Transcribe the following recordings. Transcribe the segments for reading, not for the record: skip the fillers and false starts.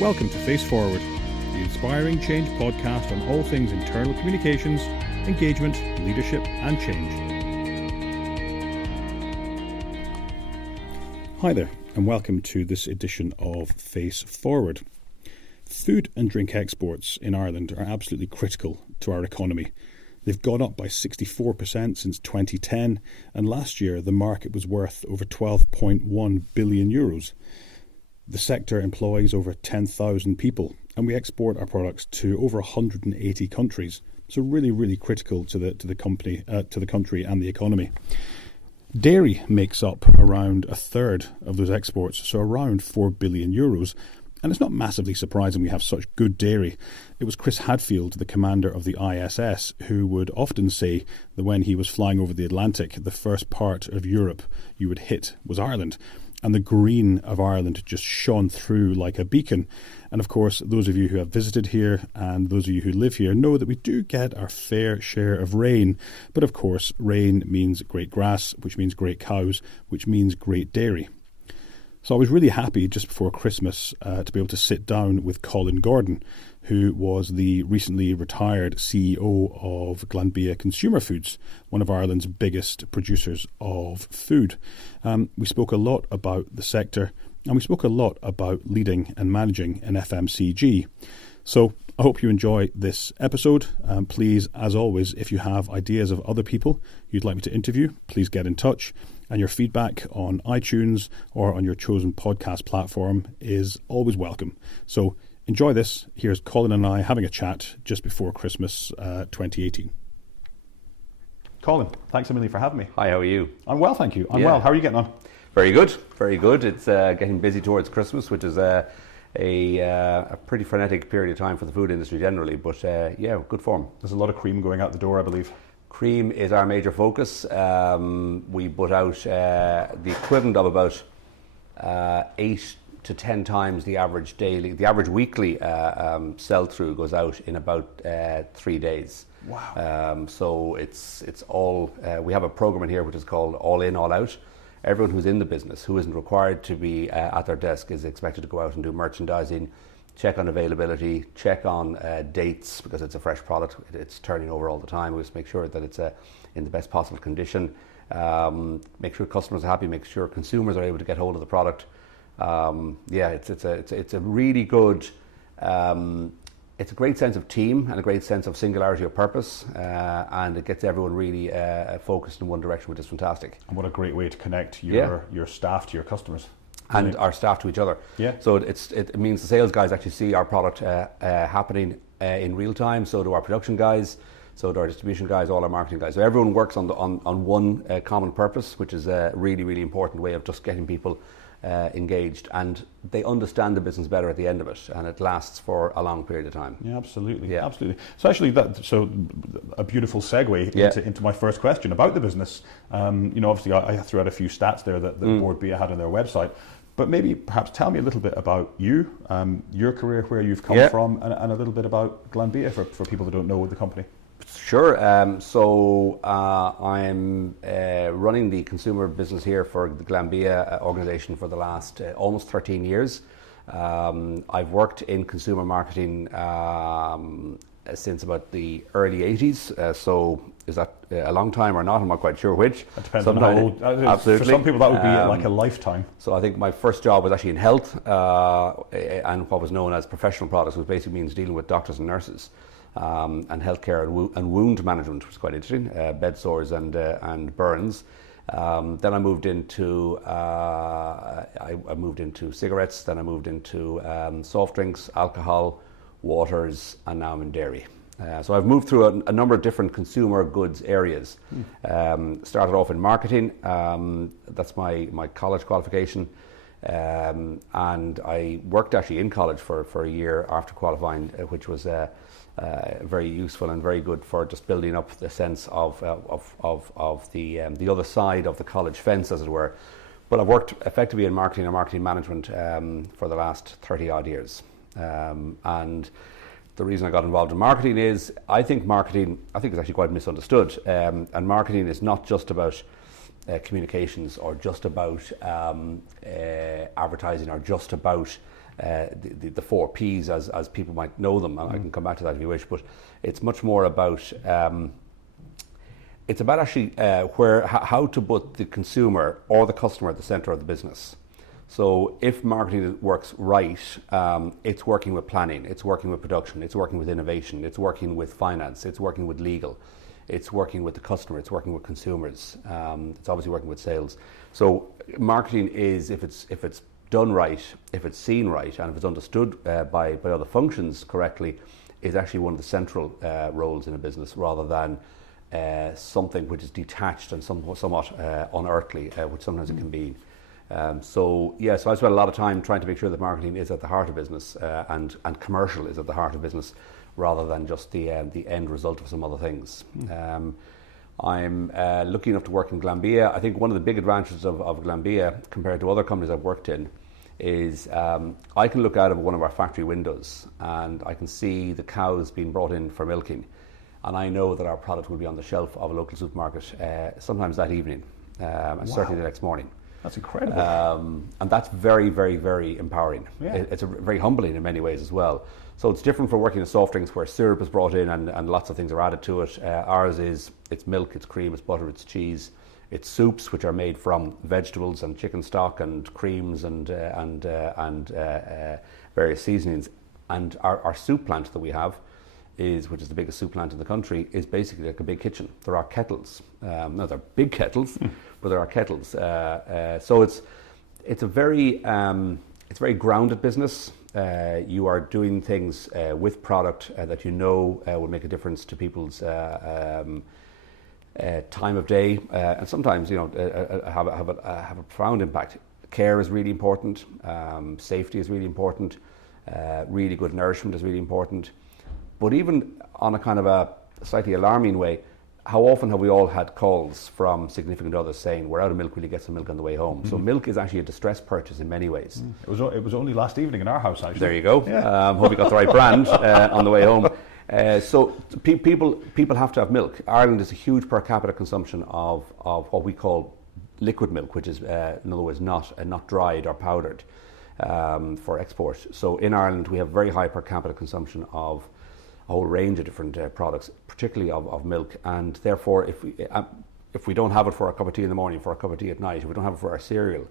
Welcome to Face Forward, the inspiring change podcast on all things internal communications, engagement, leadership and change. Hi there and welcome to this edition of Face Forward. Food and drink exports in Ireland are absolutely critical to our economy. They've gone up by 64% since 2010, and last year the market was worth over €12.1 billion. The sector employs over 10,000 people, and we export our products to over 180 countries. So really critical to the country and the economy. Dairy makes up around a third of those exports, so around €4 billion. And it's not massively surprising we have such good dairy. It was Chris Hadfield, the commander of the ISS, who would often say that when he was flying over the Atlantic, the first part of Europe you would hit was Ireland. And the green of Ireland just shone through like a beacon. And of course, those of you who have visited here and those of you who live here know that we do get our fair share of rain. But of course, rain means great grass, which means great cows, which means great dairy. So I was really happy just before Christmas to be able to sit down with Colin Gordon, who was the recently retired CEO of Glanbia Consumer Foods, one of Ireland's biggest producers of food. We spoke a lot about the sector, and we spoke a lot about leading and managing an FMCG. So I hope you enjoy this episode. Please, as always, if you have ideas of other people you'd like me to interview, please get in touch. And your feedback on iTunes or on your chosen podcast platform is always welcome. So enjoy this. Here's Colin and I having a chat just before Christmas 2018. Colin, thanks a million for having me. Hi, how are you? I'm well, thank you. I'm well. How are you getting on? Very good, very good. It's getting busy towards Christmas, which is a pretty frenetic period of time for the food industry generally, but good form. There's a lot of cream going out the door, I believe. Cream is our major focus. We put out the equivalent of about 8 to 10 times the average weekly sell-through goes out in about 3 days. Wow. So it's all, we have a program in here which is called All In, All Out. Everyone who's in the business, who isn't required to be at their desk, is expected to go out and do merchandising, check on availability, check on dates, because it's a fresh product, it's turning over all the time. We just make sure that it's in the best possible condition, make sure customers are happy, make sure consumers are able to get hold of the product. It's a really good, it's a great sense of team and a great sense of singularity of purpose, and it gets everyone really focused in one direction, which is fantastic. And what a great way to connect your staff to your customers. And our staff to each other. Yeah. So it means the sales guys actually see our product happening in real time. So do our production guys. So do our distribution guys. All our marketing guys. So everyone works on one common purpose, which is a really important way of just getting people engaged, and they understand the business better at the end of it, and it lasts for a long period of time. Yeah, absolutely. So actually, a beautiful segue into my first question about the business. Obviously, I threw out a few stats there that Bord Bia had on their website. But maybe perhaps tell me a little bit about you, your career, where you've come from, and a little bit about Glanbia for people that don't know the company. Sure. So I'm running the consumer business here for the Glanbia organisation for the last almost 13 years. I've worked in consumer marketing since about the early 80s. So is that a long time or not? I'm not quite sure which. It depends on how old. Absolutely. For some people that would be like a lifetime. So I think my first job was actually in health and what was known as professional products, which basically means dealing with doctors and nurses. And healthcare and wound management, which was quite interesting, bed sores and burns. Then I moved into cigarettes. Then I moved into soft drinks, alcohol, waters, and now I'm in dairy. So I've moved through a number of different consumer goods areas. Started off in marketing. That's my college qualification. And I worked actually in college for a year after qualifying, which was very useful and very good for just building up the sense of the other side of the college fence, as it were. But I've worked effectively in marketing and marketing management for the last 30 odd years. And the reason I got involved in marketing is I think it's actually quite misunderstood. And marketing is not just about communications or just about advertising or just about the four Ps as people might know them. I can come back to that if you wish, but it's much more about it's about actually how to put the consumer or the customer at the center of the business. So if marketing works right, it's working with planning, it's working with production, it's working with innovation, it's working with finance, it's working with legal, it's working with the customer, it's working with consumers, it's obviously working with sales. So marketing is, if it's done right, if it's seen right, and if it's understood by other functions correctly, is actually one of the central roles in a business, rather than something which is detached and somewhat unearthly, which sometimes it can be. So I spent a lot of time trying to make sure that marketing is at the heart of business, and commercial is at the heart of business, rather than just the end result of some other things. I'm lucky enough to work in Glanbia. I think one of the big advantages of Glanbia compared to other companies I've worked in is I can look out of one of our factory windows and I can see the cows being brought in for milking, and I know that our product will be on the shelf of a local supermarket sometimes that evening, and certainly the next morning. That's incredible. And that's very, very, very empowering. Yeah. It's very humbling in many ways as well. So it's different from working in soft drinks where syrup is brought in and lots of things are added to it. Ours is, it's milk, it's cream, it's butter, it's cheese, it's soups which are made from vegetables and chicken stock and creams and various seasonings. And our soup plant that we have, which is the biggest soup plant in the country, is basically like a big kitchen. There are kettles. Now they're big kettles, but there are kettles. So it's a very grounded business. You are doing things with product that will make a difference to people's time of day, and sometimes have a profound impact. Care is really important. Safety is really important. Really good nourishment is really important. But even on a kind of a slightly alarming way, how often have we all had calls from significant others saying, "We're out of milk, will you get some milk on the way home?" So milk is actually a distress purchase in many ways. It was only last evening in our house, actually. There you go. Yeah. Hope you got the right brand on the way home. So people have to have milk. Ireland is a huge per capita consumption of what we call liquid milk, which is in other words not dried or powdered for export. So in Ireland we have very high per capita consumption of a whole range of different products, particularly of milk, and therefore if we don't have it for a cup of tea in the morning, for a cup of tea at night, if we don't have it for our cereal,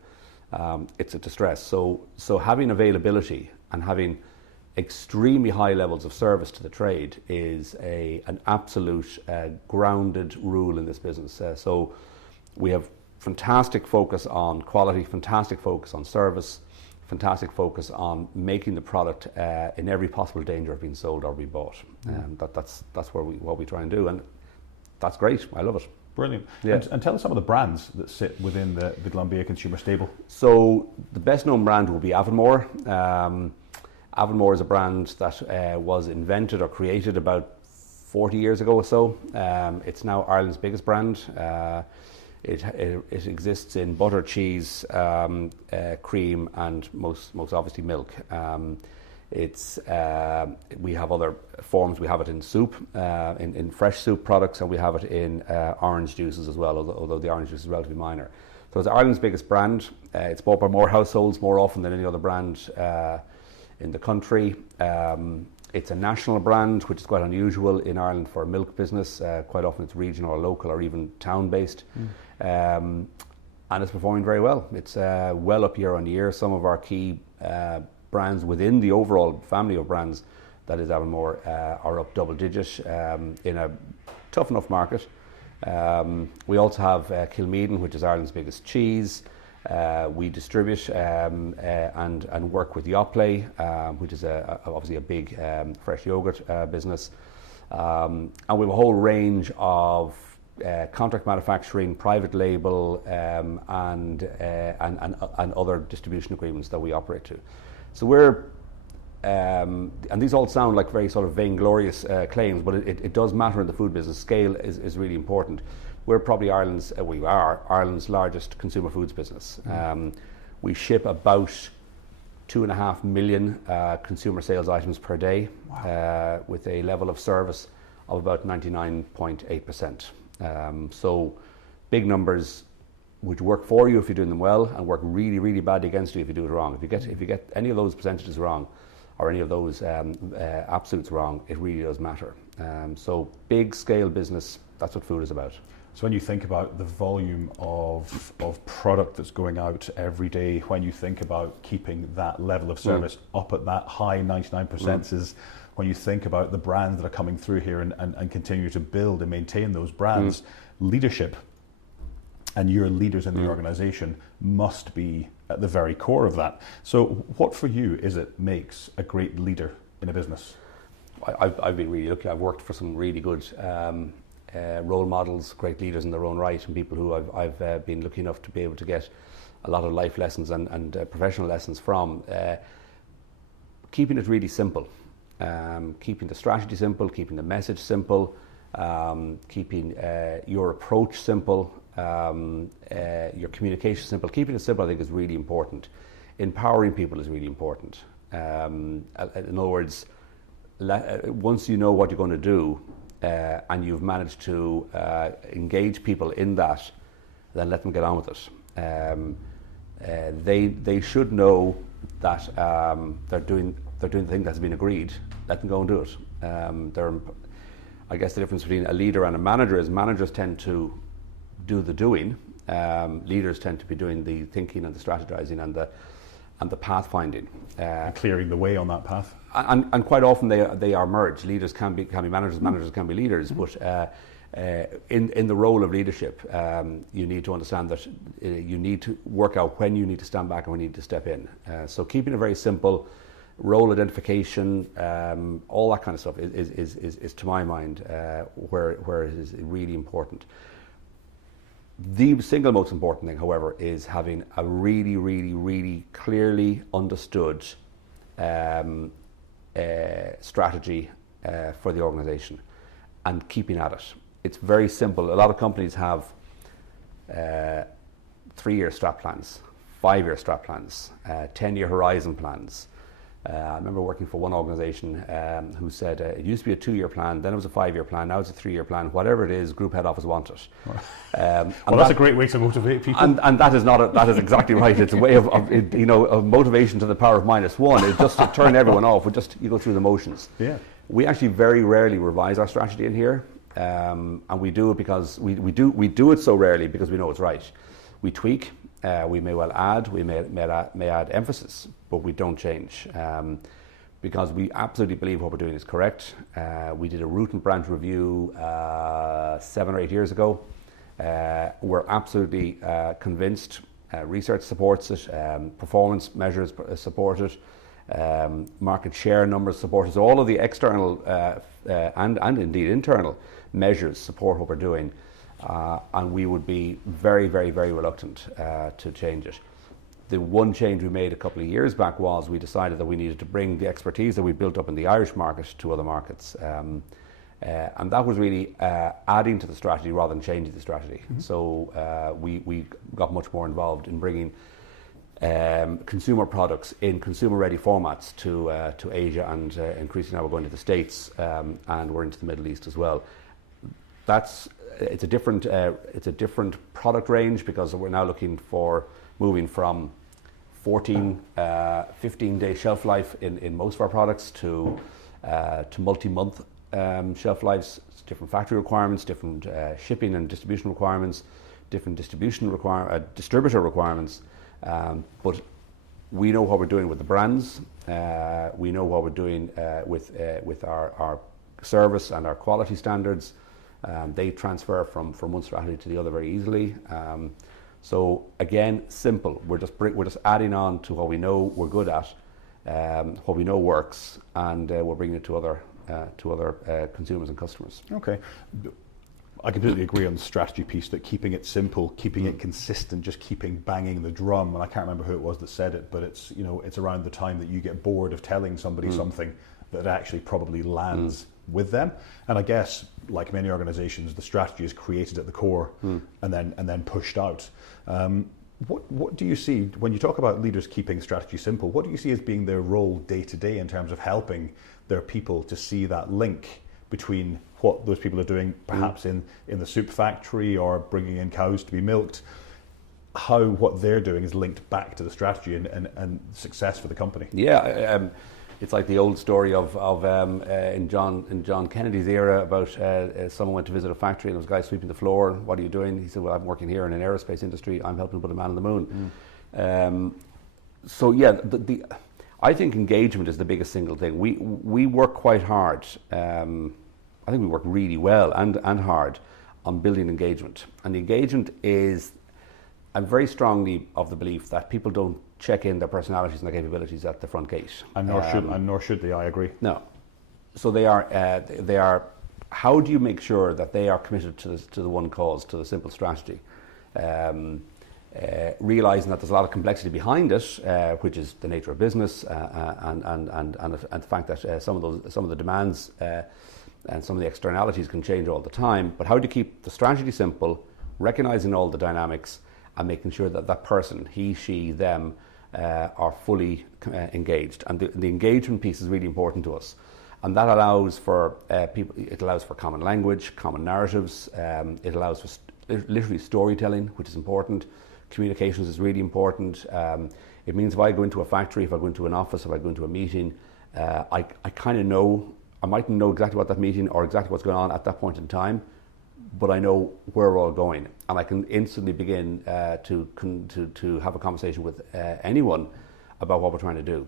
it's a distress. So having availability and having extremely high levels of service to the trade is an absolute grounded rule in this business. So we have fantastic focus on quality, fantastic focus on service, fantastic focus on making the product in every possible danger of being sold or be bought. That's what we try and do, and that's great. I love it. Brilliant. Yeah. And tell us some of the brands that sit within the Glanbia consumer stable. So the best known brand will be Avonmore. Avonmore is a brand that was invented or created about 40 years ago or so. It's now Ireland's biggest brand. It exists in butter, cheese, cream, and most obviously milk. We have other forms. We have it in soup, in fresh soup products, and we have it in orange juices as well, although the orange juice is relatively minor. So it's Ireland's biggest brand. It's bought by more households more often than any other brand in the country. It's a national brand, which is quite unusual in Ireland for a milk business. Quite often it's regional or local or even town-based. And it's performing very well. It's well up year on year. Some of our key brands within the overall family of brands, that is Avonmore, are up double digit in a tough enough market. We also have Kilmeaden, which is Ireland's biggest cheese. We distribute and work with Yoplait, which is obviously a big fresh yogurt business. And we have a whole range of contract manufacturing, private label, and other distribution agreements that we operate to. So we're, and these all sound like very sort of vainglorious claims, but it does matter in the food business. Scale is really important. We're probably we are Ireland's largest consumer foods business. We ship about 2.5 million consumer sales items per day. Wow. With a level of service of about 99.8%. So big numbers, which work for you if you're doing them well, and work really, really badly against you if you do it wrong. If you get any of those percentages wrong, or any of those absolutes wrong, it really does matter. So big scale business, that's what food is about. So when you think about the volume of product that's going out every day, when you think about keeping that level of service up at that high 99%, is when you think about the brands that are coming through here and continue to build and maintain those brands, leadership and your leaders in the organization must be at the very core of that. So what for you is it makes a great leader in a business? I've been really lucky. I've worked for some really good role models, great leaders in their own right, and people who I've been lucky enough to be able to get a lot of life lessons and professional lessons from. Keeping it really simple, keeping the strategy simple, keeping the message simple, keeping your approach simple, your communication simple. Keeping it simple, I think, is really important. Empowering people is really important. In other words, once you know what you're going to do, and you've managed to engage people in that, then let them get on with it. They should know that they're doing the thing that's been agreed. Let them go and do it. I guess the difference between a leader and a manager is managers tend to do the doing. Leaders tend to be doing the thinking and the strategizing and the pathfinding, and clearing the way on that path. And quite often they are merged. Leaders can be managers, managers can be leaders. But in the role of leadership, you need to understand that you need to work out when you need to stand back and when you need to step in. So keeping it very simple, role identification, all that kind of stuff is to my mind where it is really important. The single most important thing, however, is having a really, really, really clearly understood strategy for the organisation and keeping at it. It's very simple. A lot of companies have 3-year strat plans, 5-year strat plans, 10-year horizon plans. I remember working for one organisation who said it used to be a 2-year plan, then it was a 5-year plan, now it's a 3-year plan. Whatever it is, group head office want it. Well, that's a great way to motivate people. And that is that is exactly right. It's a way of motivation to the power of -1. It just to turn everyone off. You go through the motions. Yeah. We actually very rarely revise our strategy in here, and we do it because we do it so rarely because we know it's right. We tweak. We may well add, we may add emphasis, but we don't change because we absolutely believe what we're doing is correct. We did a root and branch review 7 or 8 years ago. We're absolutely convinced. Research supports it, performance measures support it, market share numbers support it. So all of the external and indeed internal measures support what we're doing. And we would be very, very, very reluctant to change it. The one change we made a couple of years back was we decided that we needed to bring the expertise that we built up in the Irish market to other markets. And that was really adding to the strategy rather than changing the strategy. So we got much more involved in bringing consumer products in consumer-ready formats to Asia, and increasingly now we're going to the States, and we're into the Middle East as well. It's a different product range because we're now looking for moving from 15-day shelf life in most of our products to multi-month shelf lives. It's different factory requirements, different shipping and distribution requirements, different distributor requirements. But we know what we're doing with the brands. We know what we're doing with our service and our quality standards. They transfer from one strategy to the other very easily. So again, simple. We're just adding on to what we know we're good at, what we know works, and we're bringing it to other consumers and customers. Okay, I completely agree on the strategy piece, that keeping it simple, keeping it consistent, just keeping banging the drum. And I can't remember who it was that said it, but it's around the time that you get bored of telling somebody something that actually probably lands with them. And I guess, like many organizations, the strategy is created at the core and then pushed out. What do you see when you talk about leaders keeping strategy simple? What do you see as being their role day to day in terms of helping their people to see that link between what those people are doing, perhaps in the soup factory or bringing in cows to be milked, how what they're doing is linked back to the strategy and success for the company. Yeah, it's like the old story of in John Kennedy's era about someone went to visit a factory and there was a guy sweeping the floor. What are you doing? He said, well, I'm working here in an aerospace industry. I'm helping put a man on the moon. So yeah, I think engagement is the biggest single thing. We work quite hard. I think we work really well and hard on building engagement. And the engagement is, I'm very strongly of the belief that people don't check in their personalities and their capabilities at the front gate. And nor should they, I agree. No. So they are, how do you make sure that they are committed to the one cause, to the simple strategy? Realising that there's a lot of complexity behind it, which is the nature of business, and the fact that some of the demands and some of the externalities can change all the time. But how do you keep the strategy simple, recognising all the dynamics, and making sure that that person, he, she, them, are fully engaged? And the engagement piece is really important to us, and that allows for people. It allows for common language, common narratives. It allows for literally storytelling, which is important. Communications is really important. It means if I go into a factory, if I go into an office, if I go into a meeting, I kind of know, I mightn't know exactly what that meeting or exactly what's going on at that point in time, but I know where we're all going, and I can instantly begin to have a conversation with anyone about what we're trying to do,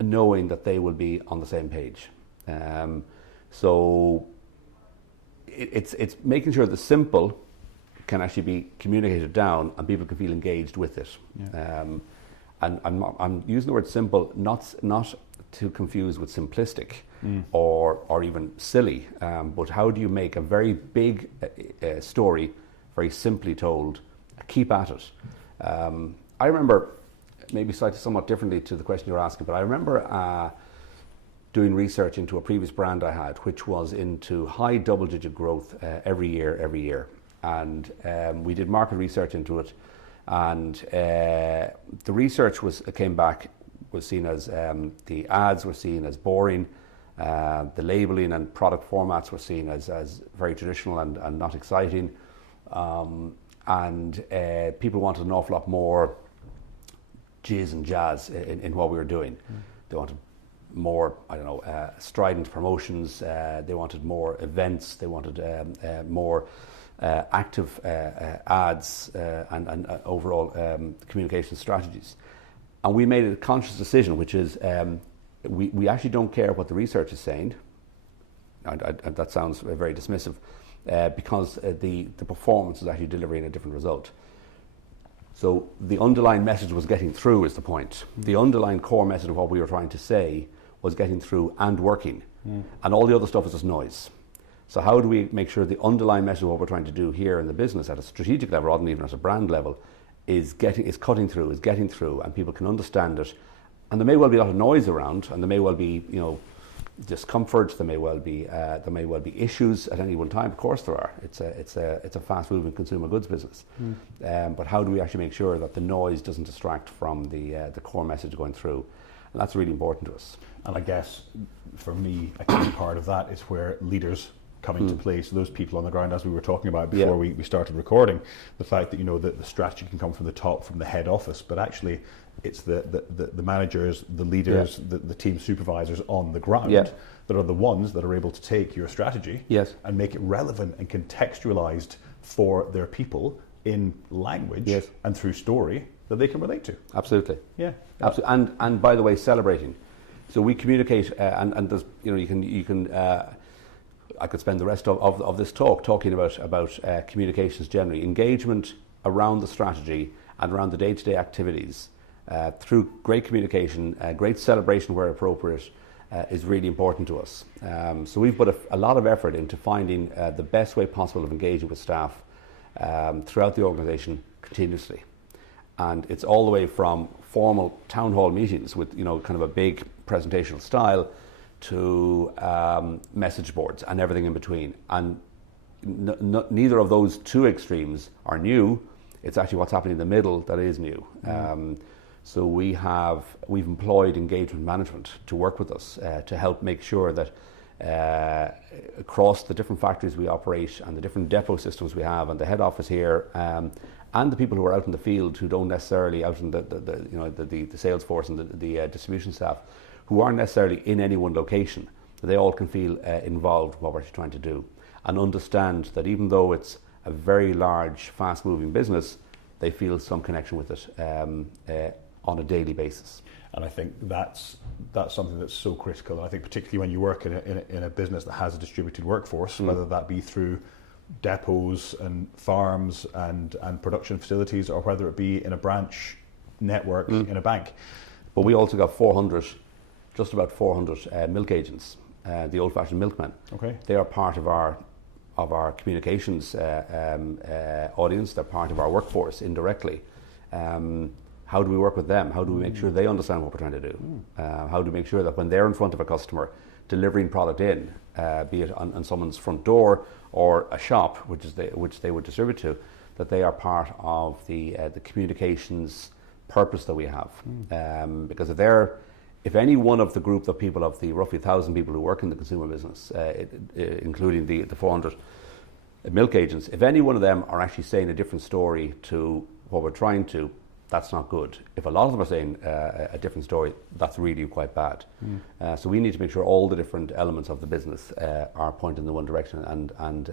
knowing that they will be on the same page. So it's making sure the simple can actually be communicated down and people can feel engaged with it. Yeah. And I'm using the word simple not to confuse with simplistic or even silly, but how do you make a very big story very simply told? Keep at it. I remember, maybe slightly somewhat differently to the question you're asking, but I remember doing research into a previous brand I had, which was into high double-digit growth every year. And we did market research into it, and the research came back, was seen as the ads were seen as boring, the labelling and product formats were seen as very traditional and not exciting, and people wanted an awful lot more jizz and jazz in what we were doing. They wanted more, strident promotions, they wanted more events, they wanted more active ads and overall communication strategies. And we made a conscious decision, which is we actually don't care what the research is saying, and that sounds very dismissive, because the performance is actually delivering a different result. So the underlying message was getting through is the point. The underlying core message of what we were trying to say was getting through and working, and all the other stuff is just noise. So how do we make sure the underlying message of what we're trying to do here in the business at a strategic level, rather than even at a brand level, is getting through, and people can understand it. And there may well be a lot of noise around, and there may well be discomfort. There may well be issues at any one time. Of course there are. It's a fast-moving consumer goods business. But how do we actually make sure that the noise doesn't distract from the core message going through? And that's really important to us. And I guess for me, a key part of that is where leaders come into place. So those people on the ground, as we were talking about before we started recording, the fact that that the strategy can come from the top, from the head office, but actually it's the managers, the leaders, the team supervisors on the ground that are the ones that are able to take your strategy and make it relevant and contextualized for their people in language and through story that they can relate to. Absolutely. Yeah. Absolutely. And by the way, celebrating. So we communicate, and there's you can. I could spend the rest of this talk talking about communications generally, engagement around the strategy and around the day-to-day activities through great communication, great celebration where appropriate is really important to us. So we've put a lot of effort into finding the best way possible of engaging with staff throughout the organisation continuously. And it's all the way from formal town hall meetings with kind of a big presentational style to message boards and everything in between. And neither of those two extremes are new. It's actually what's happening in the middle that is new. So we've employed engagement management to work with us to help make sure that across the different factories we operate and the different depot systems we have and the head office here and the people who are out in the field who don't necessarily out in the sales force and the distribution staff who aren't necessarily in any one location, they all can feel involved in what we're actually trying to do and understand that even though it's a very large, fast-moving business, they feel some connection with it on a daily basis. And I think that's something that's so critical. And I think particularly when you work in a business that has a distributed workforce, whether that be through depots and farms and production facilities, or whether it be in a branch network in a bank. But we also got just about 400 milk agents, the old-fashioned milkmen. Okay. They are part of our communications audience. They're part of our workforce indirectly. How do we work with them? How do we make sure they understand what we're trying to do? How do we make sure that when they're in front of a customer delivering product in, be it on someone's front door or a shop, which they would distribute to, that they are part of the communications purpose that we have. Because if any one of the group of people, of the roughly 1,000 people who work in the consumer business, including the 400 milk agents, if any one of them are actually saying a different story to what we're trying to, that's not good. If a lot of them are saying a different story, that's really quite bad. So we need to make sure all the different elements of the business are pointing in the one direction, and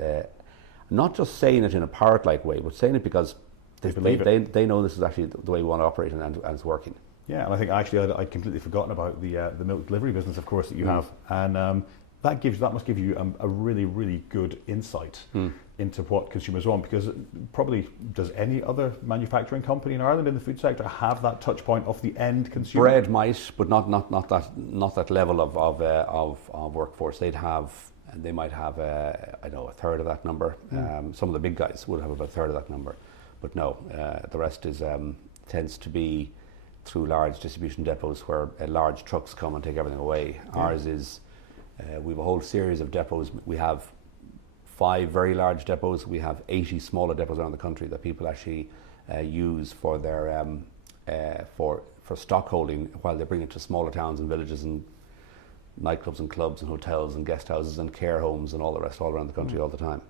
not just saying it in a parrot-like way, but saying it because they know this is actually the way we want to operate and it's working. Yeah, and I think actually I'd completely forgotten about the milk delivery business, of course, that you have, and that must give you a really, really good insight into what consumers want, because probably does any other manufacturing company in Ireland in the food sector have that touch point of the end consumer? Bread might, but not that level of workforce. They might have a third of that number. Some of the big guys would have about a third of that number, but no, the rest tends to be through large distribution depots where large trucks come and take everything away. Ours is, we have a whole series of depots. We have 5 very large depots. We have 80 smaller depots around the country that people actually use for their for stock holding while they bring it to smaller towns and villages and nightclubs and clubs and hotels and guest houses and care homes and all the rest all around the country all the time.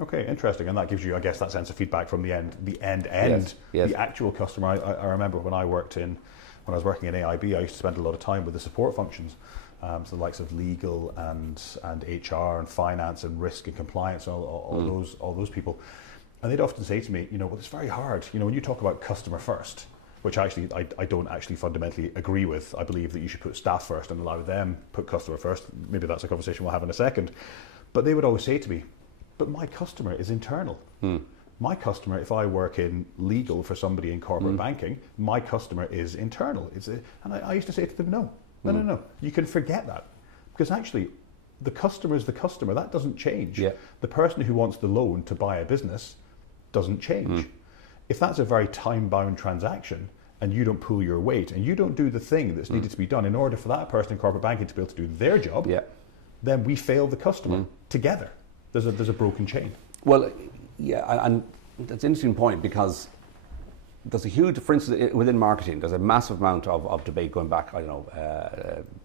Okay, interesting. And that gives you, I guess, that sense of feedback from the end, Yes. the actual customer. I remember when I was working in AIB, I used to spend a lot of time with the support functions. So the likes of legal and HR and finance and risk and compliance, all those people, and they'd often say to me, well, it's very hard. When you talk about customer first, which actually I don't actually fundamentally agree with. I believe that you should put staff first and allow them put customer first. Maybe that's a conversation we'll have in a second. But they would always say to me, but my customer is internal. My customer, if I work in legal for somebody in corporate banking, my customer is internal. And I used to say to them, no. You can forget that, because actually the customer is the customer. That doesn't change. Yeah. The person who wants the loan to buy a business doesn't change. If that's a very time-bound transaction and you don't pull your weight and you don't do the thing that's needed to be done in order for that person in corporate banking to be able to do their job, then we fail the customer together. There's a broken chain. Well, yeah, and that's an interesting point, because there's a huge, for instance, within marketing, there's a massive amount of debate going back,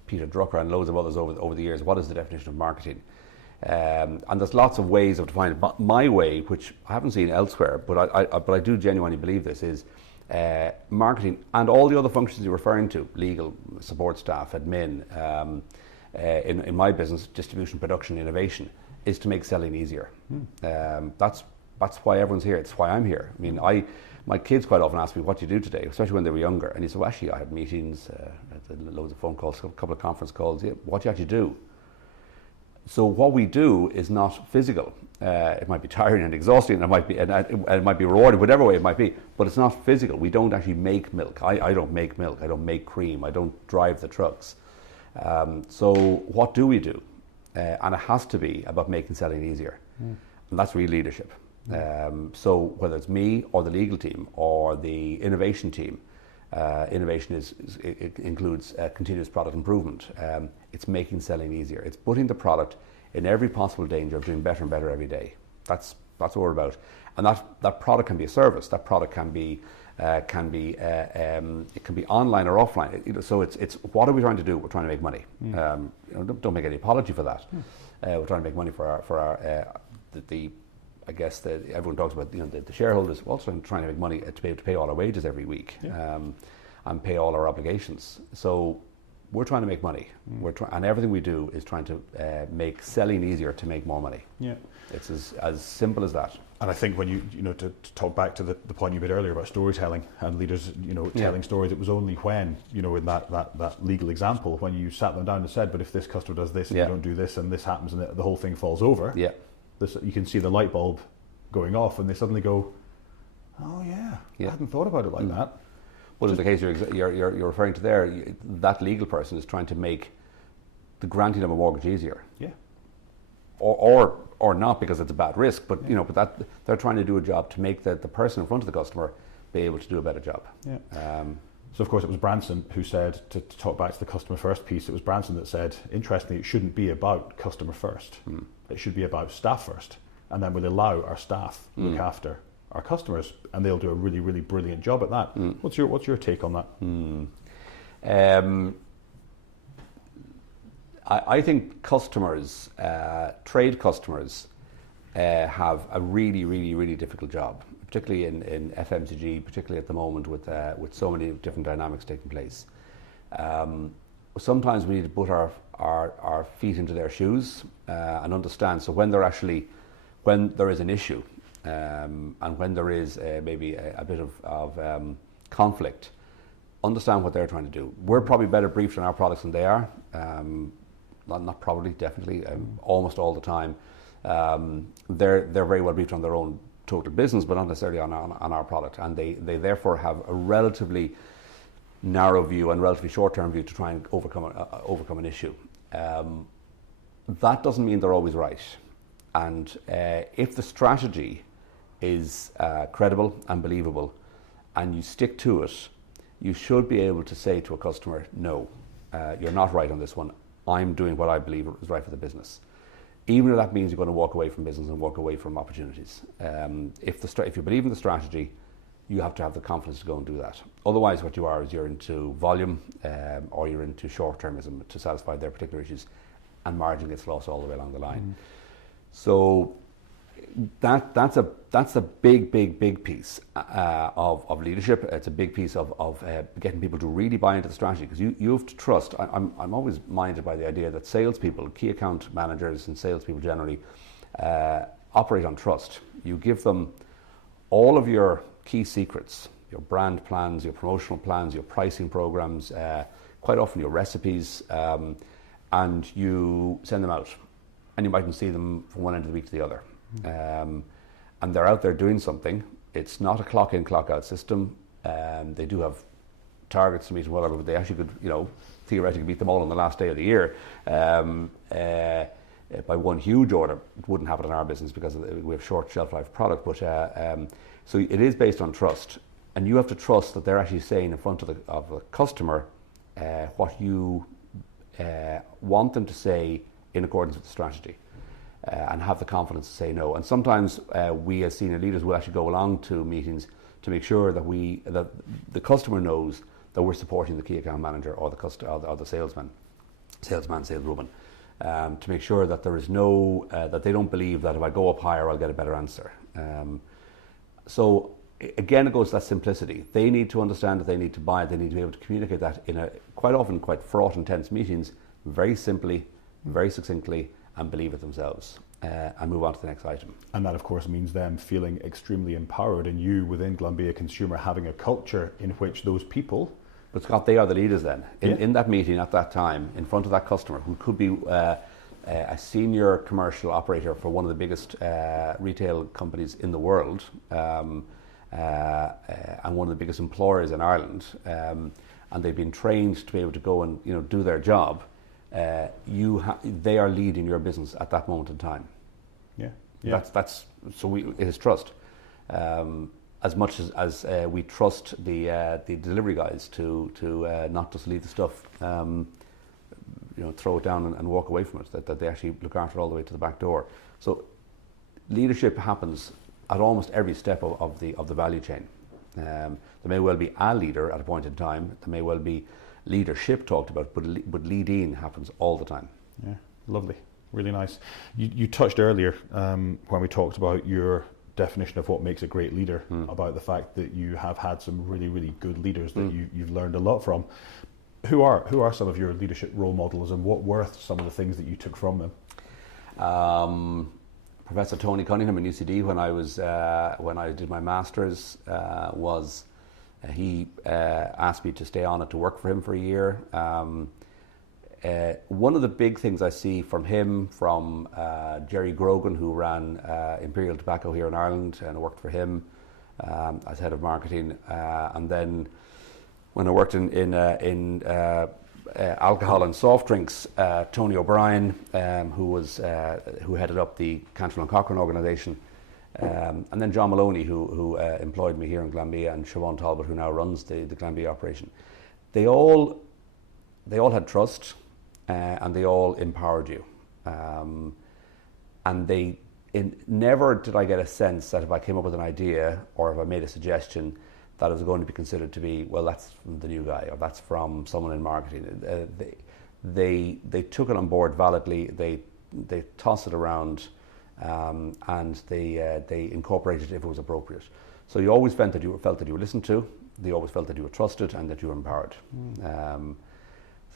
Peter Drucker and loads of others over the years. What is the definition of marketing? And there's lots of ways of defining it. But my way, which I haven't seen elsewhere, but I do genuinely believe this, is marketing and all the other functions you're referring to, legal, support staff, admin, in my business, distribution, production, innovation, is to make selling easier. That's why everyone's here. It's why I'm here. I mean, my kids quite often ask me, what do you do today? Especially when they were younger. And you say, well, actually, I had meetings, loads of phone calls, a couple of conference calls. Yeah, what do you actually do? So what we do is not physical. It might be tiring and exhausting, and it might be rewarding, whatever way it might be, but it's not physical. We don't actually make milk. I don't make milk. I don't make cream. I don't drive the trucks. So what do we do? And it has to be about making selling easier. And that's real leadership. So whether it's me or the legal team or the innovation team, innovation includes continuous product improvement. It's making selling easier. It's putting the product in every possible danger of doing better and better every day. That's what we're about. And that product can be a service. That product can be it can be online or offline. So it's what are we trying to do? We're trying to make money. Don't make any apology for that. We're trying to make money for our I guess that everyone talks about, the shareholders also trying to make money to be able to pay all our wages every week, and pay all our obligations. So we're trying to make money. And everything we do is trying to make selling easier to make more money. Yeah, it's as simple as that. And I think when to talk back to the point you made earlier about storytelling and leaders, telling stories, it was only when, in that legal example, when you sat them down and said, but if this customer does this and you don't do this and this happens and the whole thing falls over, you can see the light bulb going off and they suddenly go, oh yeah. I hadn't thought about it like that. Well, in the case you're referring to there, that legal person is trying to make the granting of a mortgage easier. Yeah. Or not, because it's a bad risk, but but that they're trying to do a job to make the person in front of the customer be able to do a better job. Yeah. So of course it was Branson who said, to talk back to the customer first piece, it was Branson that said, interestingly, it shouldn't be about customer first. It should be about staff first, and then we'll allow our staff look after our customers, and they'll do a really, really brilliant job at that. What's your take on that? I think customers, trade customers, have a really, really, really difficult job, particularly in FMCG, particularly at the moment with so many different dynamics taking place. Sometimes we need to put our feet into their shoes and understand. So when there is an issue, and when there is maybe a bit of conflict, understand what they're trying to do. We're probably better briefed on our products than they are. Not probably, definitely, almost all the time. They're very well briefed on their own total business, but not necessarily on our product, and they therefore have a relatively narrow view and relatively short-term view to try and overcome an issue. That doesn't mean they're always right, and if the strategy is credible and believable, and you stick to it, you should be able to say to a customer, no, you're not right on this one. I'm doing what I believe is right for the business. Even if that means you're going to walk away from business and walk away from opportunities. If you believe in the strategy, you have to have the confidence to go and do that. Otherwise, what you are is you're into volume, or you're into short-termism to satisfy their particular issues, and margin gets lost all the way along the line. So that's a big piece of leadership. It's a big piece of getting people to really buy into the strategy, because you have to trust. I'm always minded by the idea that salespeople, key account managers and salespeople generally operate on trust. You give them all of your key secrets, your brand plans, your promotional plans, your pricing programs, quite often your recipes, and you send them out, and you mightn't see them from one end of the week to the other. And they're out there doing something. It's not a clock in, clock out system. They do have targets to meet and whatever, but they actually could, theoretically beat them all on the last day of the year by one huge order. It wouldn't happen in our business because we have short shelf life product, but so it is based on trust, and you have to trust that they're actually saying in front of the customer what you want them to say in accordance with the strategy. And have the confidence to say no. And sometimes we as senior leaders will actually go along to meetings to make sure that the customer knows that we're supporting the key account manager or the salesman, saleswoman, to make sure that there is no that they don't believe that if I go up higher I'll get a better answer. So again, it goes to that simplicity. They need to understand that they need to buy it. They need to be able to communicate that in a quite often quite fraught and tense meetings, very simply, very succinctly, and believe it themselves, and move on to the next item. And that, of course, means them feeling extremely empowered, and you within Glanbia Consumer having a culture in which those people... But Scott, they are the leaders then. In that meeting at that time, in front of that customer, who could be a senior commercial operator for one of the biggest retail companies in the world, and one of the biggest employers in Ireland, and they've been trained to be able to go and do their job. They are leading your business at that moment in time. That's so it is trust. As much as we trust the delivery guys to not just leave the stuff, throw it down and walk away from it. That they actually look after it all the way to the back door. So leadership happens at almost every step of the value chain. There may well be a leader at a point in time. There may well be leadership talked about, but leading happens all the time. Yeah, lovely. Really nice. You touched earlier when we talked about your definition of what makes a great leader, about the fact that you have had some really, really good leaders that you've learned a lot from. Who are some of your leadership role models, and what were some of the things that you took from them? Professor Tony Cunningham in UCD, when I did my masters, he asked me to stay on it to work for him for a year. One of the big things I see from him, from Jerry Grogan, who ran Imperial Tobacco here in Ireland, and I worked for him as head of marketing, and then when I worked in alcohol and soft drinks, Tony O'Brien, who headed up the Cantwell and Cochrane organisation, and then John Maloney, who employed me here in Glanbia, and Siobhan Talbot, who now runs the Glanbia operation. They all had trust, and they all empowered you, and never did I get a sense that if I came up with an idea or if I made a suggestion, that it was going to be considered to be, well, that's from the new guy, or that's from someone in marketing. They took it on board validly. They tossed it around, and they incorporated it if it was appropriate. So you always felt that you were listened to. They always felt that you were trusted and that you were empowered.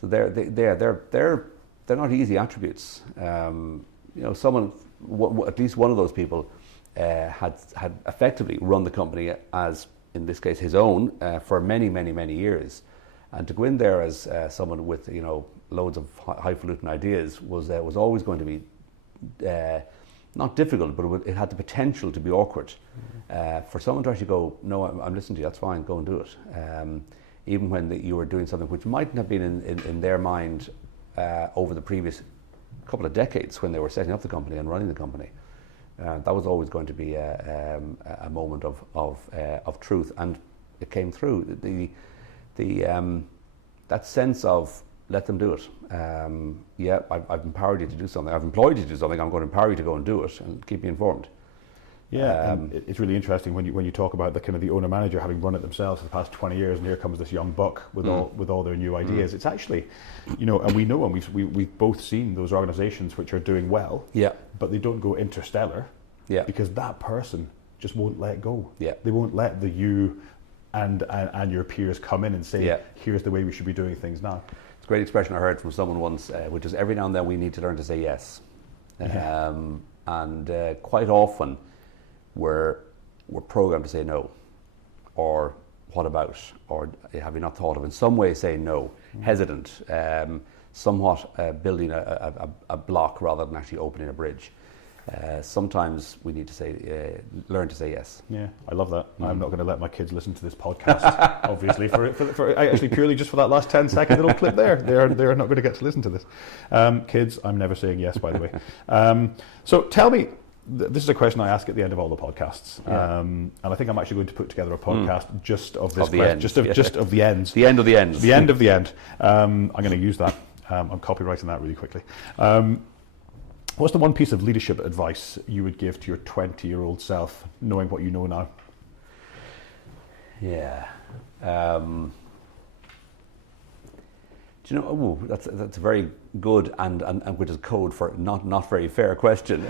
So they're not easy attributes. Someone, at least one of those people, had effectively run the company as, in this case, his own for many, many, many years, and to go in there as someone with loads of highfalutin ideas was always going to be not difficult, but it had the potential to be awkward. For someone to actually go, no, I'm listening to you, that's fine, go and do it. Even when you were doing something which mightn't have been in their mind over the previous couple of decades when they were setting up the company and running the company. That was always going to be a moment of truth, and it came through. That sense of let them do it. I've empowered you to do something. I've employed you to do something. I'm going to empower you to go and do it, and keep me informed. Yeah, and it's really interesting when you talk about the owner manager having run it themselves for the past 20 years, and here comes this young buck with all their new ideas. It's actually, and we know, and we've both seen those organisations which are doing well, but they don't go interstellar, because that person just won't let go. They won't let the you and your peers come in and say, here's the way we should be doing things now. It's a great expression I heard from someone once, which is every now and then we need to learn to say yes, and quite often we're programmed to say no, or what about, or have you not thought of, in some way saying no, hesitant, somewhat building a block rather than actually opening a bridge. Sometimes we need to learn to say yes. Yeah, I love that. I'm not going to let my kids listen to this podcast, obviously, for actually purely just for that last 10-second little clip there. They're not going to get to listen to this. Kids, I'm never saying yes, by the way. So tell me, this is a question I ask at the end of all the podcasts, and I think I'm actually going to put together a podcast just of this question, just of the ends. The end of the ends. The end of the end. I'm going to use that. I'm copywriting that really quickly. What's the one piece of leadership advice you would give to your 20-year-old self, knowing what you know now? Yeah. Do you know? That's a very good and which is code for not very fair question.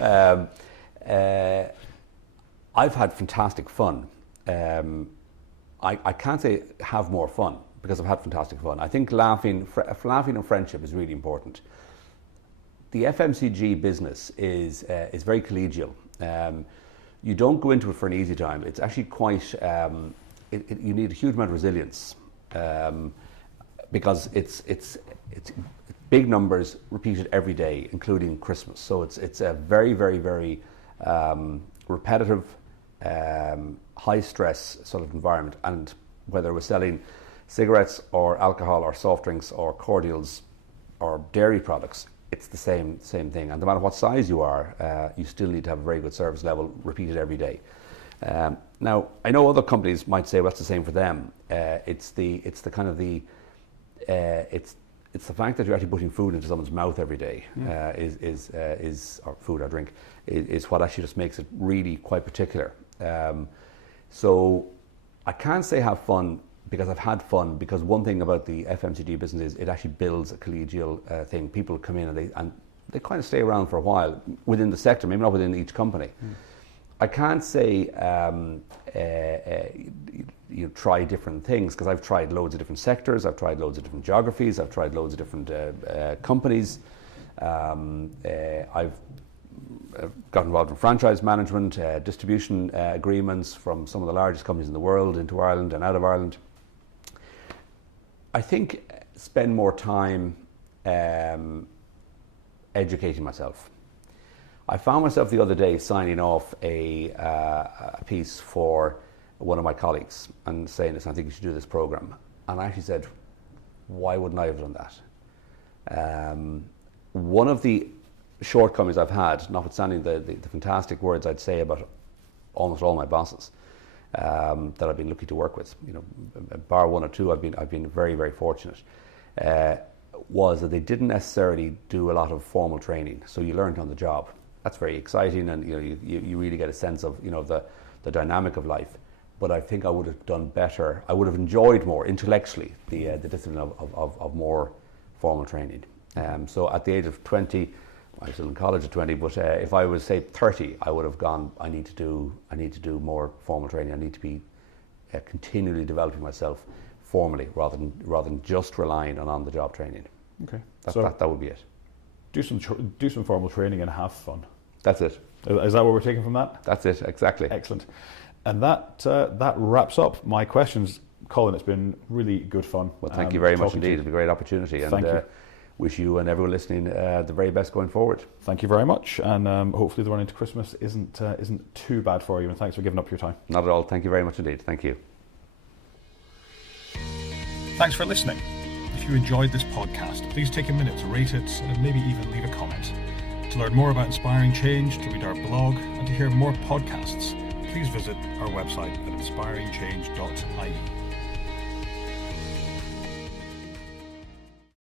I've had fantastic fun. I can't say have more fun, because I've had fantastic fun. I think laughing and friendship is really important. The FMCG business is very collegial. You don't go into it for an easy time. It's actually quite. You need a huge amount of resilience, because it's big numbers repeated every day, including Christmas. So it's a very, very, very repetitive, high stress sort of environment. And whether we're selling cigarettes or alcohol or soft drinks or cordials or dairy products, it's the same thing. And no matter what size you are, you still need to have a very good service level repeated every day. Now, I know other companies might say, well, that's the same for them. It's the fact that you're actually putting food into someone's mouth every day, or food or drink, is what actually just makes it really quite particular. So I can't say have fun, because I've had fun, because one thing about the FMCG business is it actually builds a collegial thing. People come in and they kind of stay around for a while within the sector, maybe not within each company. I can't say you try different things, because I've tried loads of different sectors, I've tried loads of different geographies, I've tried loads of different companies. I've got involved in franchise management, distribution agreements from some of the largest companies in the world into Ireland and out of Ireland. I think spend more time educating myself. I found myself the other day signing off a piece for one of my colleagues and saying, "Listen, I think you should do this program." And I actually said, why wouldn't I have done that? One of the shortcomings I've had, notwithstanding the fantastic words I'd say about almost all my bosses that I've been lucky to work with, bar one or two, I've been very, very fortunate, was that they didn't necessarily do a lot of formal training. So you learned on the job. That's very exciting, and you really get a sense of the dynamic of life. But I think I would have done better. I would have enjoyed more intellectually the discipline of more formal training. So at the age of 20, I was still in college at 20, but if I was, say, 30, I would have gone, I need to do more formal training. I need to be continually developing myself formally rather than just relying on the job training. Okay. That would be it. Do some formal training and have fun. That's it. Is that what we're taking from that? That's it, exactly. Excellent. And that wraps up my questions. Colin, it's been really good fun. Well, thank you very much indeed. It's a great opportunity. Thank you. Wish you and everyone listening the very best going forward. Thank you very much, and hopefully the run into Christmas isn't too bad for you, and thanks for giving up your time. Not at all. Thank you very much indeed. Thank you. Thanks for listening. If you enjoyed this podcast, please take a minute to rate it and maybe even leave a comment. To learn more about Inspiring Change, to read our blog, and to hear more podcasts, please visit our website at inspiringchange.ie.